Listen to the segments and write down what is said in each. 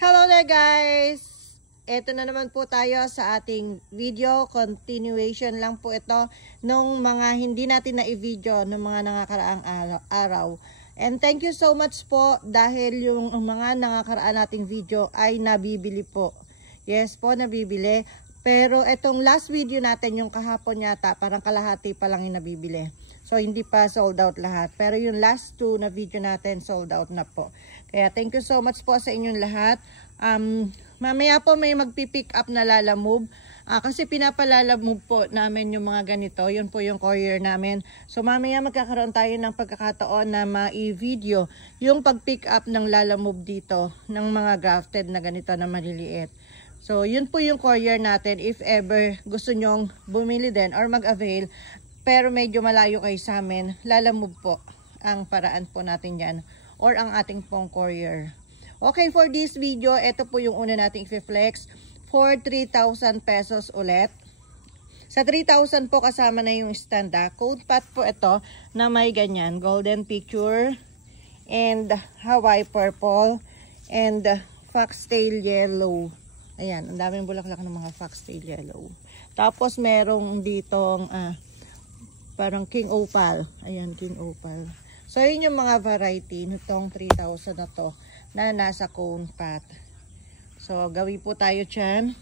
Hello there guys! Ito na naman po tayo sa ating video. Continuation lang po ito nung mga hindi natin na-i-video ng mga nakakaraang araw. And thank you so much po dahil yung mga nakakaraan nating video ay nabibili po. Yes po, nabibili. Pero itong last video natin, yung kahapon yata, parang kalahati pa lang yung nabibili. So hindi pa sold out lahat. Pero yung last two na video natin, sold out na po. Kaya thank you so much po sa inyong lahat. Mamaya po may magpipick up na Lalamove. Kasi pinapalalamove po namin yung mga ganito. Yun po yung courier namin. So mamaya magkakaroon tayo ng pagkakataon na ma-i-video yung pag-pick up ng Lalamove dito ng mga grafted na ganito na maliliit. So yun po yung courier natin if ever gusto nyong bumili din or mag-avail. Pero medyo malayo kayo sa amin, Lalamove po ang paraan po natin yan or ang ating pong courier. Okay, for this video, ito po yung una nating i-flex for 3,000 pesos ulit. Sa 3,000 po kasama na yung stand. Code pot po ito na may ganyan, golden picture and Hawaii purple and foxtail yellow. Ayan, ang daming bulaklak ng mga foxtail yellow. Tapos merong ditong parang king opal. Ayan, king opal. So yun yung mga variety nitong 3,000 na to na nasa cone pot. So gawin po tayo dyan.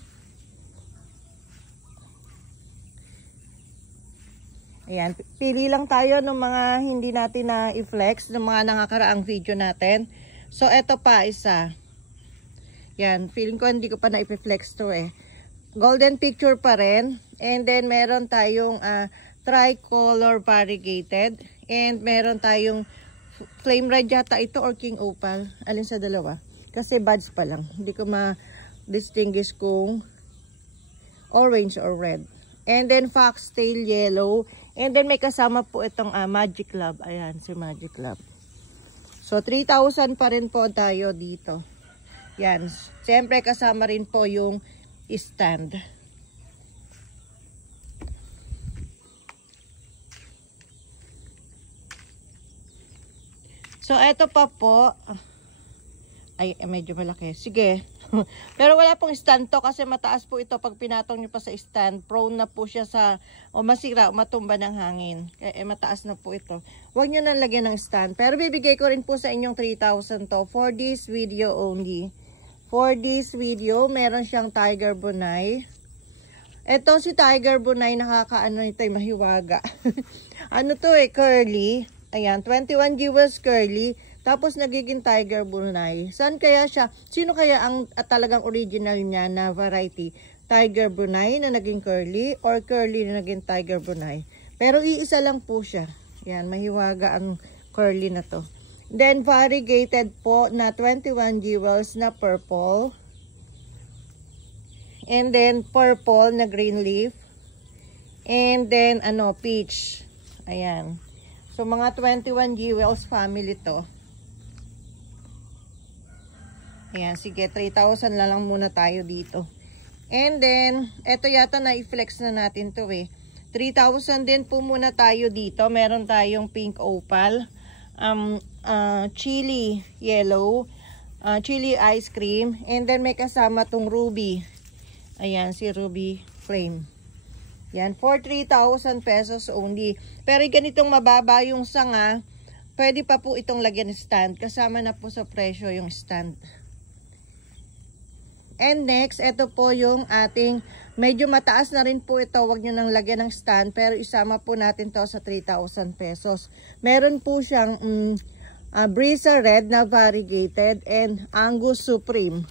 Ayan, pili lang tayo ng mga hindi natin na i-flex ng mga nakakaraang video natin. So eto pa isa. Yan, feeling ko hindi ko pa na i-flex to eh. Golden picture pa rin. And then meron tayong tricolor variegated. And meron tayong flame red yata ito or king opal. Alin sa dalawa? Kasi buds pa lang. Hindi ko ma-distinguish kung orange or red. And then foxtail yellow. And then may kasama po itong Magic Love. Ayan, si Magic Love. So 3,000 pa rin po tayo dito. Yan. Siyempre kasama rin po yung stand. So, eto pa po. Ay, medyo malaki. Sige. Pero wala pong stand to kasi mataas po ito. Pag pinatong nyo pa sa stand, prone na po siya sa, o masira, o matumba ng hangin. Kaya mataas na po ito. Huwag nyo nang lagyan ng stand. Pero bibigay ko rin po sa inyong 3,000 to for this video only. For this video, meron siyang Tiger Bunay. Ito si Tiger Bunay, nakakaano ito, mahiwaga. Ano to curly. Ayan, 21 jewels curly. Tapos nagiging Tiger Brunei. Saan kaya siya? Sino kaya ang talagang original niya na variety? Tiger Brunei na naging curly or curly na naging Tiger Brunei? Pero iisa lang po siya. Ayan, mahiwaga ang curly na to. Then variegated po na 21 jewels na purple. And then purple na green leaf. And then peach. Ayan. So, mga 21 jewels family to. Ayan, sige, 3,000 na lang muna tayo dito. And then, eto yata na i-flex na natin to eh. 3,000 din po muna tayo dito. Meron tayong pink opal, chili yellow, chili ice cream, and then may kasama tong ruby. Ayan, si ruby flame. Yan, for 3,000 pesos only. Pero ganitong mababa yung sanga, pwede pa po itong lagyan ng stand. Kasama na po sa presyo yung stand. And next, ito po yung ating, medyo mataas na rin po ito. Huwag nyo nang lagyan ng stand. Pero isama po natin to sa 3,000 pesos. Meron po siyang Brisa Red na variegated and Angus Supreme.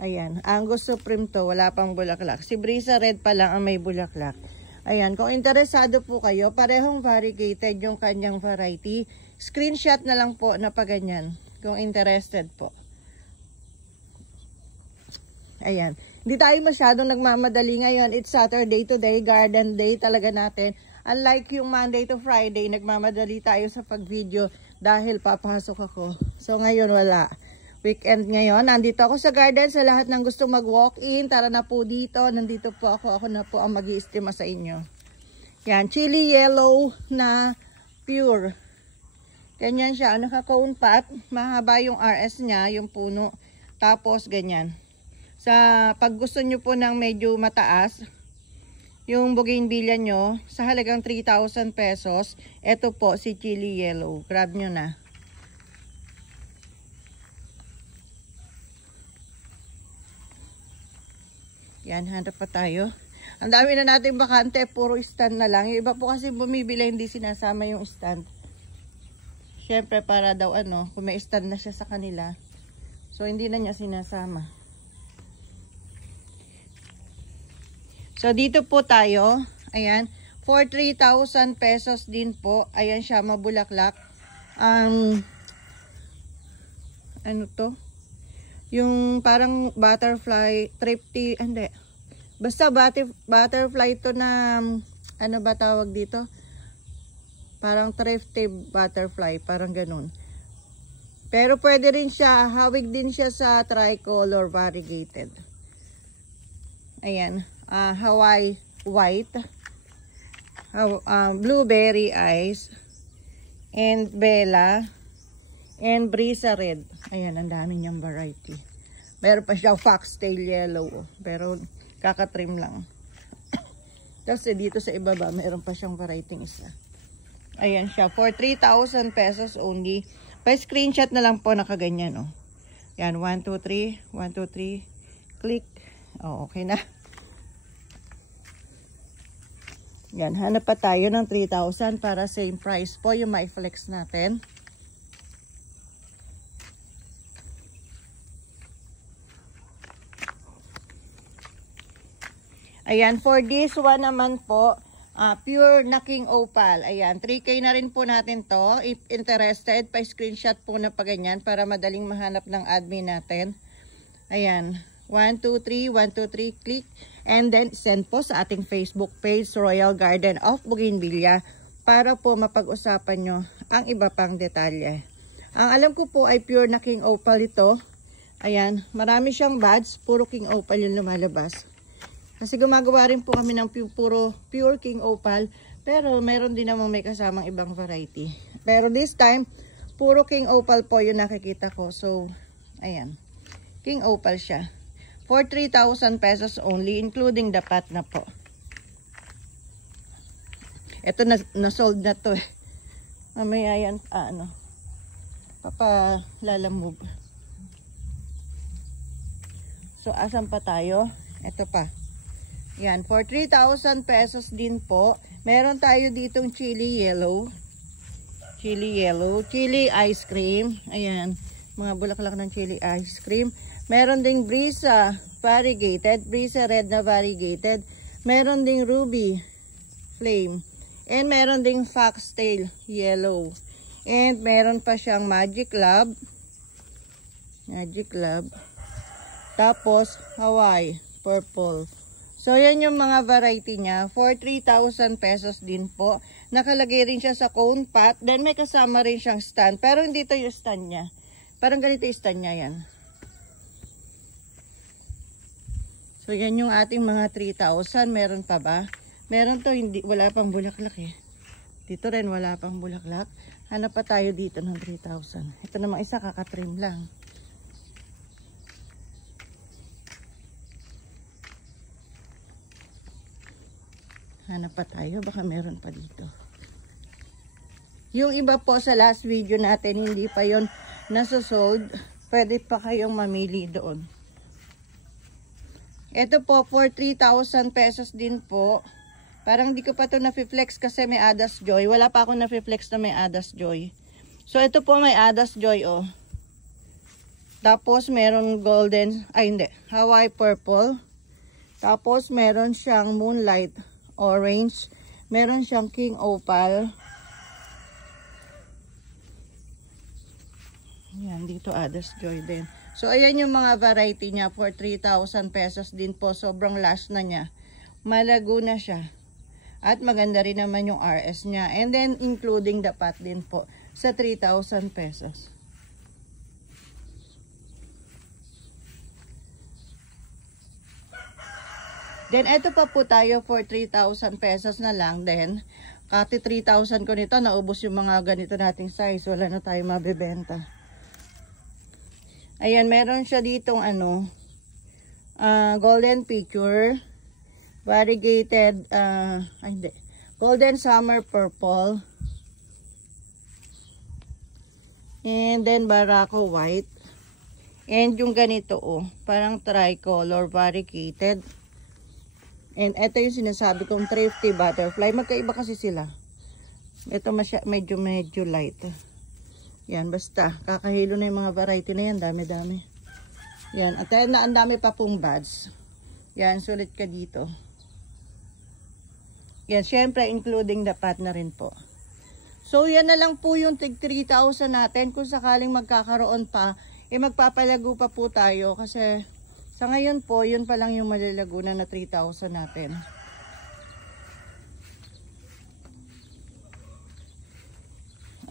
Ayan, Angus Supreme to, wala pang bulaklak. Si Brisa Red pa lang ang may bulaklak. Ayan, kung interesado po kayo, parehong variegated yung kanyang variety. Screenshot na lang po na paganyan, kung interested po. Ayan, hindi tayo masyadong nagmamadali ngayon. It's Saturday today, garden day talaga natin. Unlike yung Monday to Friday, nagmamadali tayo sa pag-video dahil papasok ako. So ngayon wala. Weekend ngayon. Nandito ako sa garden. Sa lahat ng gusto mag-walk-in, tara na po dito. Nandito po ako. Ako na po ang mag-i-estima sa inyo. Yan. Chili yellow na pure. Ganyan siya. Naka-cone pot. Mahaba yung RS niya, yung puno. Tapos ganyan. Pag gusto nyo po ng medyo mataas, yung bougainvillea nyo, sa halagang 3,000 pesos, ito po si chili yellow. Grab nyo na. Yan, hanap pa tayo. Ang dami na natin bakante, puro stand na lang. Yung iba po kasi bumibili, hindi sinasama yung stand. Siyempre para daw kung may stand na siya sa kanila. So hindi na niya sinasama. So dito po tayo, ayan, for 3,000 pesos din po. Ayan siya, mabulaklak. Ano to? Yung parang butterfly, thrifty, hindi. Basta butterfly to na, ano ba tawag dito? Parang thrifty butterfly, parang ganun. Pero pwede rin siya, hawig din siya sa tricolor variegated. Ayan. Hawaii white, blueberry eyes, and bella, and brisa red. Ayan, ang dami niyang variety. Meron pa siya foxtail yellow, pero kakatrim lang. Kasi dito sa ibaba, meron pa siyang variety isa. Ayan siya, for 3,000 pesos only. Pa-screenshot na lang po nakaganyan, oh. Yan, 1, 2, 3, 1, 2, 3, click. Oh, okay na. Yan, hanap pa tayo ng 3,000 para same price po yung ma-flex natin. Ayan, for this one naman po, pure na king opal. Ayan, 3K na rin po natin to. If interested, pa-screenshot po na pa ganyan para madaling mahanap ng admin natin. Ayan, 1, 2, 3, 1, 2, 3, click. And then, send po sa ating Facebook page, Royal Garden of Bougainvillea, para po mapag-usapan nyo ang iba pang detalye. Ang alam ko po ay pure na king opal ito. Ayan, marami siyang buds, puro king opal yung lumalabas. Kasi gumagawa rin po kami ng pure king opal, pero meron din namang may kasamang ibang variety. Pero this time, puro king opal po yung nakikita ko. So, ayan, king opal siya. For 3,000 pesos only, including the pot na po. Ito na-sold na to eh. Mamaya yan, papalalamove. So, asan pa tayo? Ito pa. Yan, for 3,000 pesos din po. Meron tayo ditong chili yellow. Chili ice cream. Ayan, mga bulaklak ng chili ice cream. Meron ding brisa variegated, brisa red na variegated. Meron ding ruby flame. And meron ding foxtail yellow. And meron pa siyang magic love. Tapos Hawaii purple. So yan yung mga variety niya. For 3,000 pesos din po. Nakalagay rin siya sa cone pot. Then may kasama rin siyang stand. Pero hindi to yung stand niya. Parang ganito yung stand niya yan. So yan yung ating mga 3,000. Meron pa ba? Meron to, wala pang bulaklak eh. Dito rin wala pang bulaklak. Hanap pa tayo dito ng 3,000. Ito namang isa, kakatrim lang. Hanap pa tayo, baka meron pa dito. Yung iba po sa last video natin, hindi pa yon nasusold. Pwede pa kayong mamili doon. Ito po, for 3,000 pesos din po. Parang di ko pa ito na-flex kasi may Adas Joy. Wala pa ako na-flex na may Adas Joy. So, ito po may Adas Joy, oh. Tapos, meron golden, Hawaii purple. Tapos, meron siyang moonlight orange. Meron siyang king opal. Yan, dito Adas Joy din. So, ayan yung mga variety niya for 3,000 pesos din po. Sobrang last na niya. Malago na siya. At maganda rin naman yung RS niya. And then, including the pot din po sa 3,000 pesos. Then, eto pa po tayo for 3,000 pesos na lang. Then, kati 3,000 ko nito, naubos yung mga ganito nating size. Wala na tayo mabibenta. Ayan, meron siya ditong ano, golden picture, variegated, hindi, golden summer purple, and then Barako white, and yung ganito parang tricolor variegated. And ito yung sinasabi kong thrifty butterfly. Magkaiba kasi sila. Ito medyo light. Yan, basta. Kakahilo na yung mga variety na yan. Dami-dami. Yan. At ang dami pa pong buds. Yan, sulit ka dito. Yan, syempre including the pot na rin po. So, yan na lang po yung tig 3,000 natin. Kung sakaling magkakaroon pa, magpapalago pa po tayo. Kasi sa ngayon po, yun pa lang yung malalago na 3,000 natin.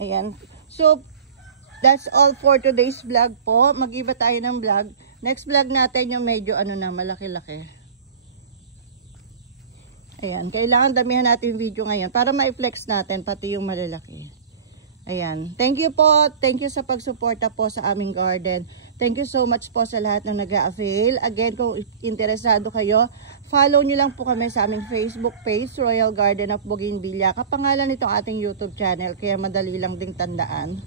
Ayan. So, that's all for today's vlog po. Mag-iba tayo ng vlog. Next vlog natin yung medyo malaki-laki. Ayan. Kailangan damihan natin yung video ngayon para ma-flex natin pati yung malalaki. Ayan. Thank you po. Thank you sa pagsuporta po sa aming garden. Thank you so much po sa lahat ng nag-a-avail. Again, kung interesado kayo, follow nyo lang po kami sa aming Facebook page, Royal Garden of Bougainvillea. Kapangalan nitong ating YouTube channel, kaya madali lang ding tandaan.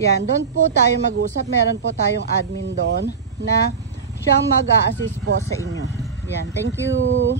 Yan, doon po tayo mag-usap. Meron po tayong admin doon na siyang mag-a-assist po sa inyo. Yan, thank you.